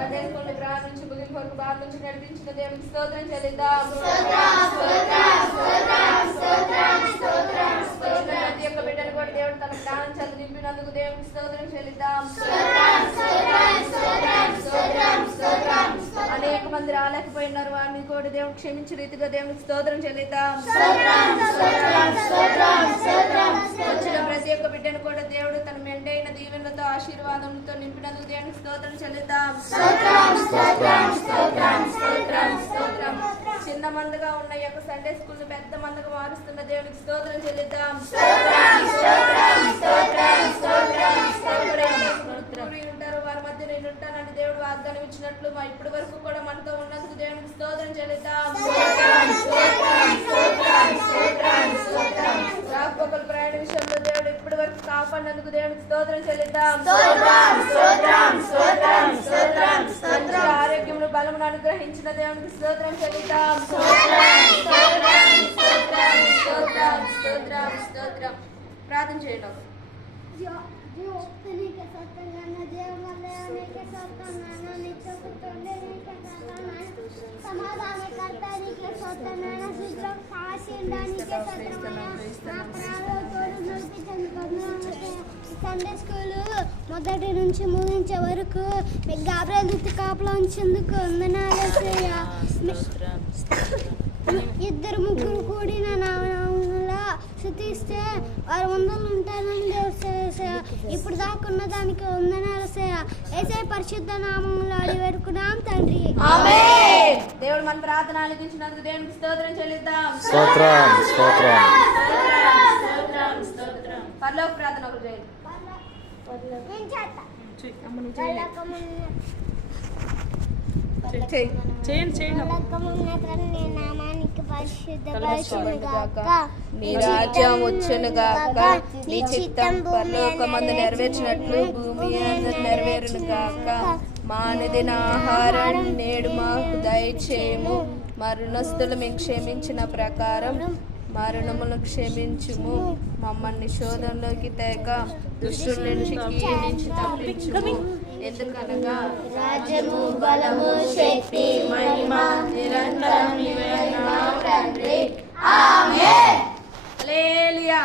Sunday school ప్రారంభించి ముగింపు వరకు బాగా నుంచి నడిపించిన దేవునికి స్తోత్రం చెల్లిద్దాం. ప్రతి ఒక్క బిడ్డను కూడా దేవుడు తన జ్ఞానం చేత నింపినందుకు దేవునికి స్తోత్రం చెల్లిద్దాం. అనేక మంది రాలేకపోయినారు, వారిని కూడా దేవుడు క్షమించే రీతిగా దేవునికి స్తోత్రం చెల్లిద్దాం. వచ్చిన ప్రతి ఒక్క బిడ్డను కూడా దేవుడు తన మెండైన దీవెనలతో ఆశీర్వాదంతో నింపినందుకు దేవునికి స్తోత్రం చెల్లిద్దాం. చిన్న మందగా ఉన్న ఈ యొక్క సండే స్కూల్ పెద్ద మందగా మారుస్తున్న దేవునికి స్తోత్రం చెల్లిద్దాం. ఉంటారు, వారి మధ్య నేను ఉంటానని దేవుడు వాగ్దానం ఇచ్చినట్లు మా ఇప్పటి వరకు కూడా మనతో ఉన్నందుకు దేవునికి స్తోత్రం చెల్లిద్దాం. రాకపోకల ప్రయాణ విషయంలో దేవుడు ఇప్పటి వరకు కాపాడినందుకు దేవునికి స్తోత్రం చెల్లిద్దాం. ఆరోగ్యమును బలమును అనుగ్రహించిన దేవునికి స్తోత్రం చెల్లిద్దాం. ప్రార్థన చేయండి. సండే స్కూల్ మొదటి నుంచి ముగించే వరకు మీకు గాబ్రియల్ దూత కాపలా ఉంచేందుకు వందనాలు. ఇద్దరు ముగ్గురు కూడిన నామములా స్తుతిస్తే వారు వందలు ఉంటారని ఇప్పుడు దాకున్న దానికి వందనాలు. యేసయ్య పరిశుద్ధ నామములో అడిగి వేడుకున్నాం తండ్రి. ఆమేన్. దేవుడు మన ప్రార్థన ఆలకించినందుకు దేవునికి స్తోత్రం చెల్లిద్దాం. పరలోక ప్రార్థన ఒకరు చేయండి. నీ రాజ్యం వచ్చును గాక, నీ చిత్తం పరలోకమందు నెరవేర్చినట్లు భూమి యందు నెరవేరును గాక. మా అనుదిన ఆహారం నేడు మాకు దయచేయము, మరణస్తులు మేము క్షమించిన ప్రకారం మరణములను క్షమించుము, మమ్మల్ని శోధనలోకి తేక దుష్టుడి నుంచి తప్పించుము. ఎందుకనగా రాజ్యము బలము శక్తి మహిమ నిరంతరం నీవే తండ్రి. ఆమేన్. హల్లెలూయా.